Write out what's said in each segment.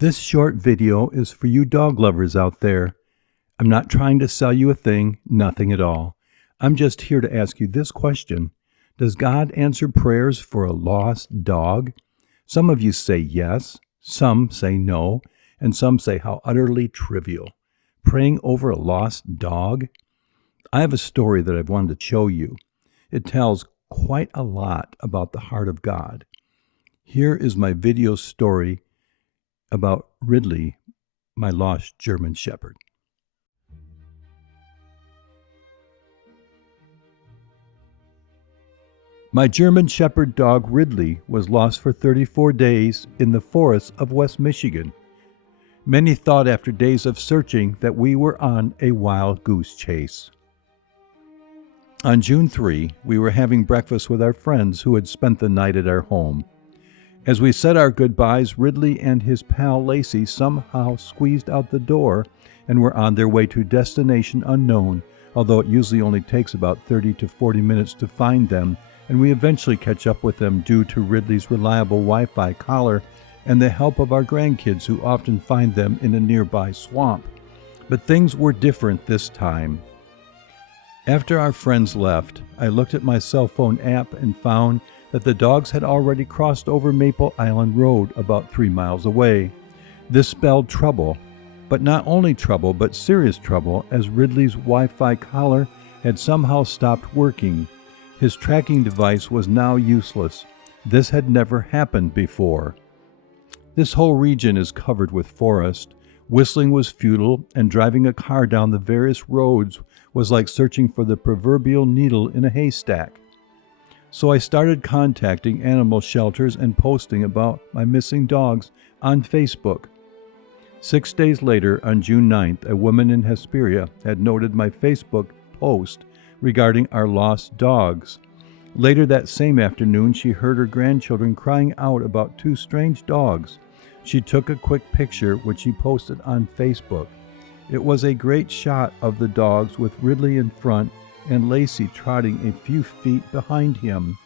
This short video is for you dog lovers out there. I'm not trying to sell you a thing, nothing at all. I'm just here to ask you this question. Does God answer prayers for a lost dog? Some of you say yes, some say no, and some say how utterly trivial. Praying over a lost dog? I have a story that I've wanted to show you. It tells quite a lot about the heart of God. Here is my video story about Ridley, my lost German Shepherd. My German Shepherd dog Ridley was lost for 34 days in the forests of West Michigan. Many thought after days of searching that we were on a wild goose chase. On June 3, we were having breakfast with our friends who had spent the night at our home. As we said our goodbyes, Ridley and his pal Lacy somehow squeezed out the door and were on their way to destination unknown, although it usually only takes about 30 to 40 minutes to find them, and we eventually catch up with them due to Ridley's reliable Wi-Fi collar and the help of our grandkids who often find them in a nearby swamp. But things were different this time. After our friends left, I looked at my cell phone app and found that the dogs had already crossed over Maple Island Road about 3 miles away. This spelled trouble, but not only trouble, but serious trouble, as Ridley's Wi-Fi collar had somehow stopped working. His tracking device was now useless. This had never happened before. This whole region is covered with forest. Whistling was futile, and driving a car down the various roads was like searching for the proverbial needle in a haystack. So I started contacting animal shelters and posting about my missing dogs on Facebook. 6 days later, on June 9th, a woman in Hesperia had noted my Facebook post regarding our lost dogs. Later that same afternoon, she heard her grandchildren crying out about 2 strange dogs. She took a quick picture, which she posted on Facebook. It was a great shot of the dogs with Ridley in front and Lacy trotting a few feet behind him.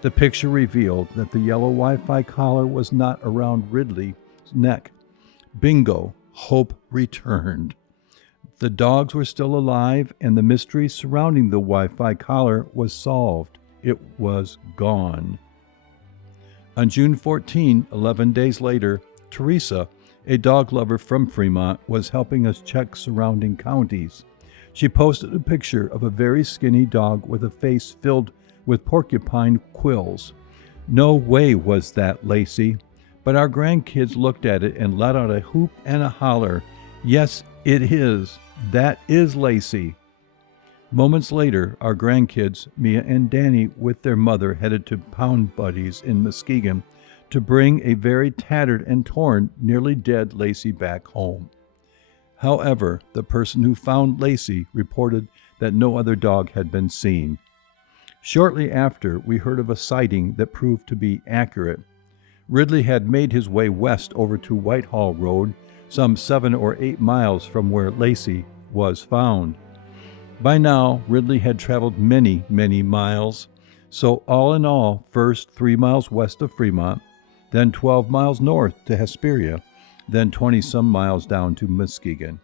The picture revealed that the yellow Wi-Fi collar was not around Ridley's neck. Bingo! Hope returned. The dogs were still alive, and the mystery surrounding the Wi-Fi collar was solved. It was gone. On June 14, 11 days later, Teresa, a dog lover from Fremont, was helping us check surrounding counties. She posted a picture of a very skinny dog with a face filled with porcupine quills. No way was that Lacy, but our grandkids looked at it and let out a whoop and a holler. Yes, it is. That is Lacy. Moments later, our grandkids, Mia and Danny, with their mother, headed to Pound Buddies in Muskegon to bring a very tattered and torn, nearly dead Lacy back home. However, the person who found Lacy reported that no other dog had been seen. Shortly after, we heard of a sighting that proved to be accurate. Ridley had made his way west over to Whitehall Road, some 7 or 8 miles from where Lacy was found. By now, Ridley had traveled many, many miles. So all in all, first 3 miles west of Fremont, then 12 miles north to Hesperia, then 20-some miles down to Muskegon.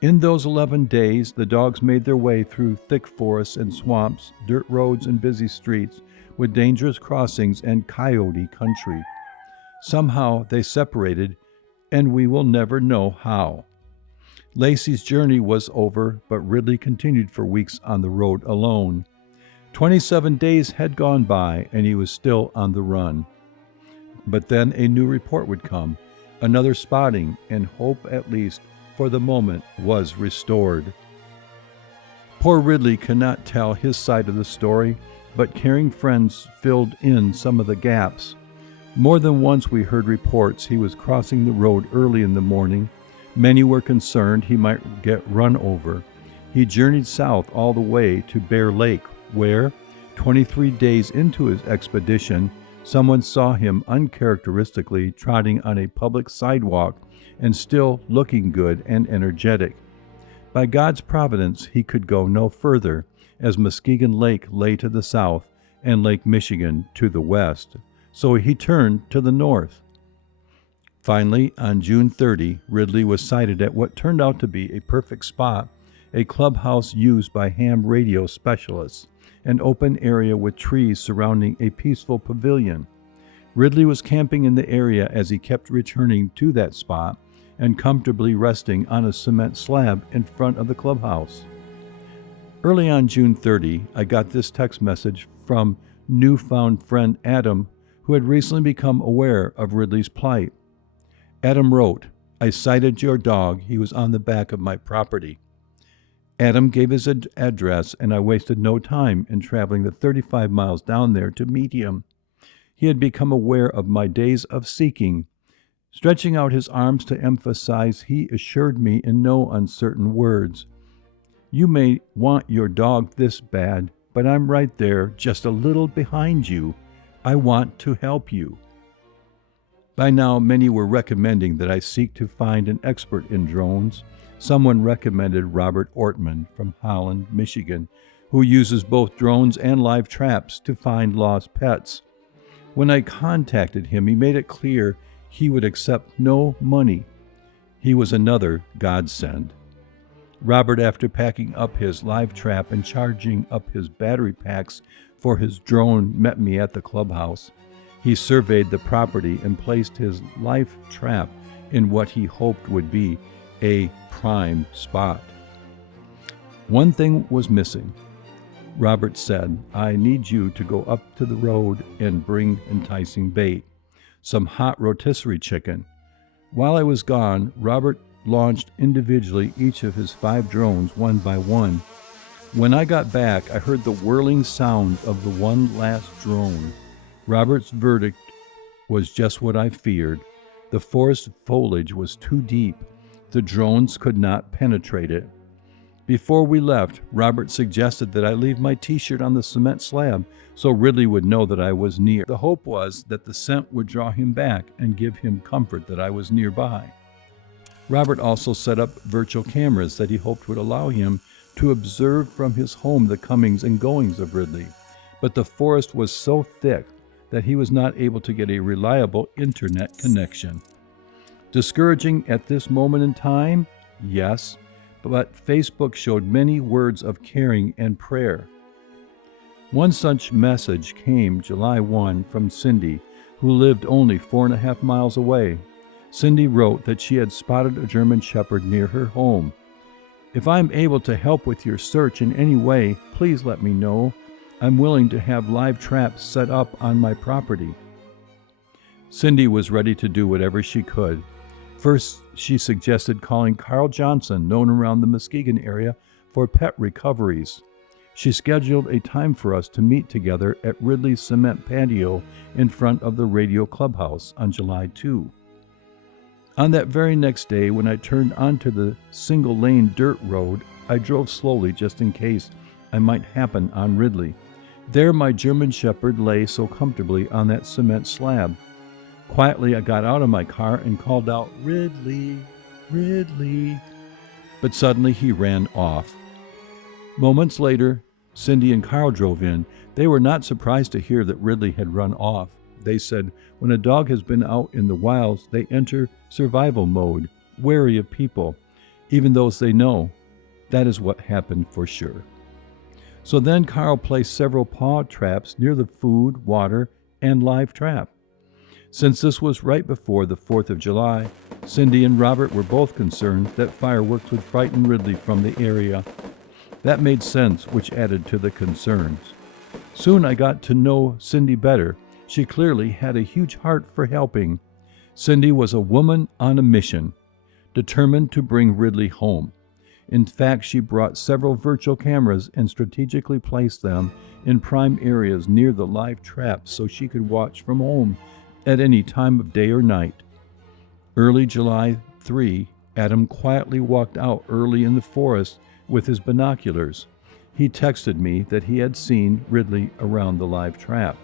In those 11 days, the dogs made their way through thick forests and swamps, dirt roads and busy streets, with dangerous crossings and coyote country. Somehow they separated, and we will never know how. Lacy's journey was over, but Ridley continued for weeks on the road alone. 27 days had gone by, and he was still on the run. But then a new report would come, another spotting, and hope, at least for the moment, was restored. Poor Ridley could not tell his side of the story, but caring friends filled in some of the gaps. More than once we heard reports he was crossing the road early in the morning. Many were concerned he might get run over. He journeyed south all the way to Bear Lake, where, 23 days into his expedition, someone saw him uncharacteristically trotting on a public sidewalk and still looking good and energetic. By God's providence, he could go no further, as Muskegon Lake lay to the south and Lake Michigan to the west, so he turned to the north. Finally, on June 30, Ridley was sighted at what turned out to be a perfect spot, a clubhouse used by ham radio specialists, an open area with trees surrounding a peaceful pavilion. Ridley was camping in the area as he kept returning to that spot and comfortably resting on a cement slab in front of the clubhouse. Early on June 30, I got this text message from newfound friend Adam, who had recently become aware of Ridley's plight. Adam wrote, "I sighted your dog. He was on the back of my property." Adam gave his address, and I wasted no time in traveling the 35 miles down there to meet him. He had become aware of my days of seeking. Stretching out his arms to emphasize, he assured me in no uncertain words, "You may want your dog this bad, but I'm right there, just a little behind you. I want to help you." By now, many were recommending that I seek to find an expert in drones. Someone recommended Robert Ortman from Holland, Michigan, who uses both drones and live traps to find lost pets. When I contacted him, he made it clear he would accept no money. He was another godsend. Robert, after packing up his live trap and charging up his battery packs for his drone, met me at the clubhouse. He surveyed the property and placed his live trap in what he hoped would be a prime spot. One thing was missing. Robert said, "I need you to go up to the road and bring enticing bait, some hot rotisserie chicken." While I was gone, Robert launched individually each of his 5 drones one by one. When I got back, I heard the whirling sound of the one last drone. Robert's verdict was just what I feared. The forest foliage was too deep. The drones could not penetrate it. Before we left, Robert suggested that I leave my t-shirt on the cement slab so Ridley would know that I was near. The hope was that the scent would draw him back and give him comfort that I was nearby. Robert also set up virtual cameras that he hoped would allow him to observe from his home the comings and goings of Ridley, but the forest was so thick that he was not able to get a reliable internet connection. Discouraging at this moment in time? Yes, but Facebook showed many words of caring and prayer. One such message came July 1 from Cindy, who lived only 4.5 miles away. Cindy wrote that she had spotted a German Shepherd near her home. "If I'm able to help with your search in any way, please let me know. I'm willing to have live traps set up on my property." Cindy was ready to do whatever she could. First, she suggested calling Carl Johnson, known around the Muskegon area for pet recoveries. She scheduled a time for us to meet together at Ridley's cement patio in front of the radio clubhouse on July 2. On that very next day, when I turned onto the single-lane dirt road, I drove slowly just in case I might happen on Ridley. There my German Shepherd lay so comfortably on that cement slab. Quietly, I got out of my car and called out, "Ridley, Ridley." But suddenly he ran off. Moments later, Cindy and Carl drove in. They were not surprised to hear that Ridley had run off. They said, when a dog has been out in the wilds, they enter survival mode, wary of people, even those they know. That is what happened for sure. So then Carl placed several paw traps near the food, water, and live trap. Since this was right before the 4th of July, Cindy and Robert were both concerned that fireworks would frighten Ridley from the area. That made sense, which added to the concerns. Soon I got to know Cindy better. She clearly had a huge heart for helping. Cindy was a woman on a mission, determined to bring Ridley home. In fact, she brought several virtual cameras and strategically placed them in prime areas near the live traps so she could watch from home at any time of day or night. Early July 3, Adam quietly walked out early in the forest with his binoculars. He texted me that he had seen Ridley around the live trap.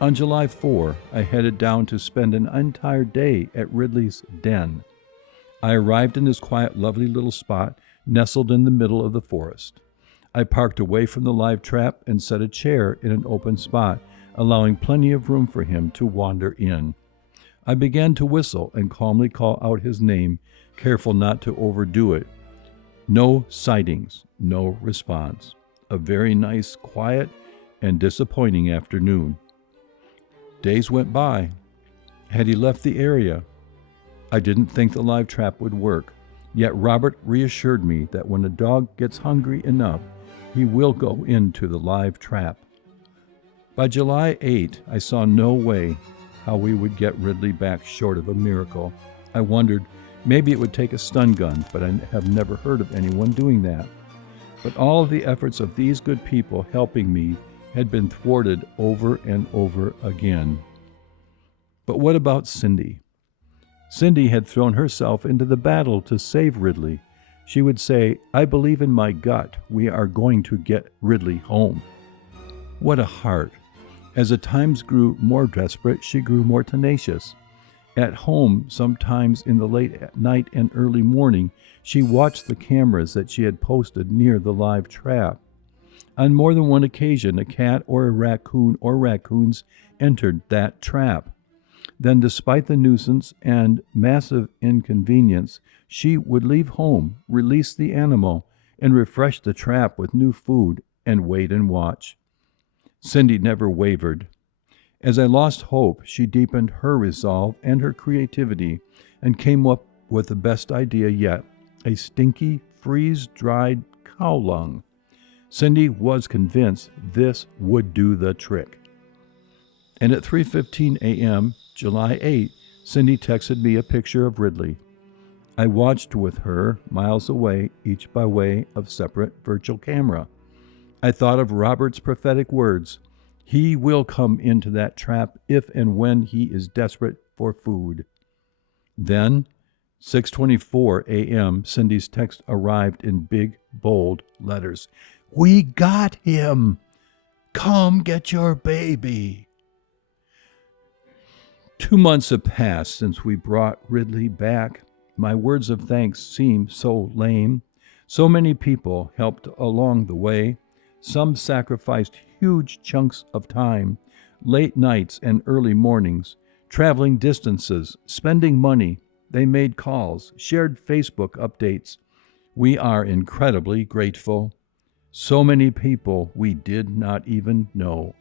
On July 4, I headed down to spend an entire day at Ridley's den. I arrived in this quiet, lovely little spot nestled in the middle of the forest. I parked away from the live trap and set a chair in an open spot, allowing plenty of room for him to wander in. I began to whistle and calmly call out his name, careful not to overdo it. No sightings, no response. A very nice, quiet, and disappointing afternoon. Days went by. Had he left the area? I didn't think the live trap would work, yet Robert reassured me that when a dog gets hungry enough, he will go into the live trap. By July 8, I saw no way how we would get Ridley back short of a miracle. I wondered, maybe it would take a stun gun, but I have never heard of anyone doing that. But all of the efforts of these good people helping me had been thwarted over and over again. But what about Cindy? Cindy had thrown herself into the battle to save Ridley. She would say, "I believe in my gut. We are going to get Ridley home." What a heart. As the times grew more desperate, she grew more tenacious. At home, sometimes in the late night and early morning, she watched the cameras that she had posted near the live trap. On more than one occasion, a cat or a raccoon or raccoons entered that trap. Then, despite the nuisance and massive inconvenience, she would leave home, release the animal, and refresh the trap with new food and wait and watch. Cindy never wavered. As I lost hope, she deepened her resolve and her creativity and came up with the best idea yet, a stinky, freeze-dried cow lung. Cindy was convinced this would do the trick. And at 3:15 a.m., July 8, Cindy texted me a picture of Ridley. I watched with her miles away, each by way of separate virtual camera. I thought of Robert's prophetic words. He will come into that trap if and when he is desperate for food. Then, 6:24 a.m., Cindy's text arrived in big, bold letters. "We got him! Come get your baby!" 2 months have passed since we brought Ridley back. My words of thanks seem so lame. So many people helped along the way. Some sacrificed huge chunks of time, late nights and early mornings, traveling distances, spending money. They made calls, shared Facebook updates. We are incredibly grateful. So many people we did not even know.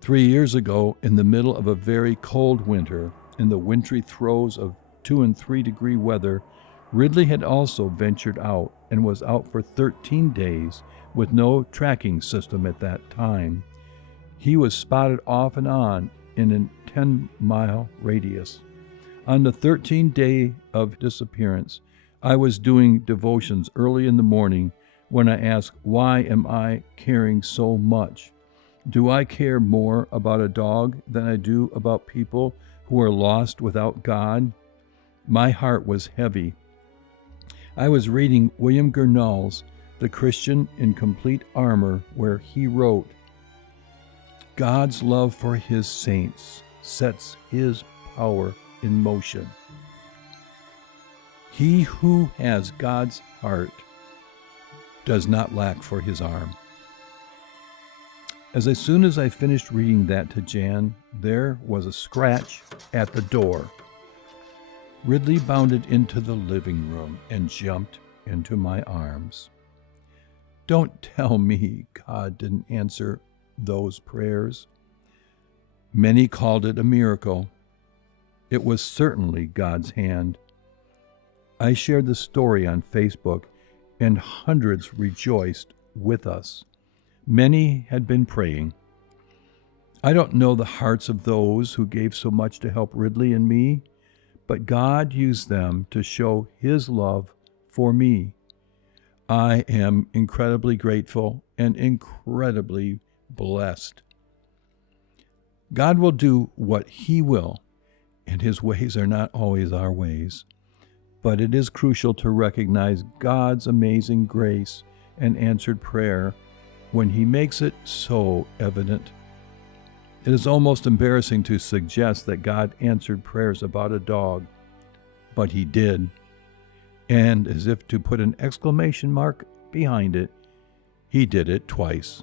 3 years ago, in the middle of a very cold winter, in the wintry throes of 2 and 3 degree weather, Ridley had also ventured out and was out for 13 days with no tracking system at that time. He was spotted off and on in a 10-mile radius. On the 13th day of disappearance, I was doing devotions early in the morning when I asked, why am I caring so much? Do I care more about a dog than I do about people who are lost without God? My heart was heavy. I was reading William Gurnall's The Christian in Complete Armor, where he wrote, God's love for his saints sets his power in motion. He who has God's heart does not lack for his arm. As soon as I finished reading that to Jan, there was a scratch at the door. Ridley bounded into the living room and jumped into my arms. Don't tell me God didn't answer those prayers. Many called it a miracle. It was certainly God's hand. I shared the story on Facebook, and hundreds rejoiced with us. Many had been praying. I don't know the hearts of those who gave so much to help Ridley and me, but God used them to show his love for me. I am incredibly grateful and incredibly blessed. God will do what he will, and his ways are not always our ways. But it is crucial to recognize God's amazing grace and answered prayer when he makes it so evident. It is almost embarrassing to suggest that God answered prayers about a dog, but he did. And as if to put an exclamation mark behind it, he did it twice.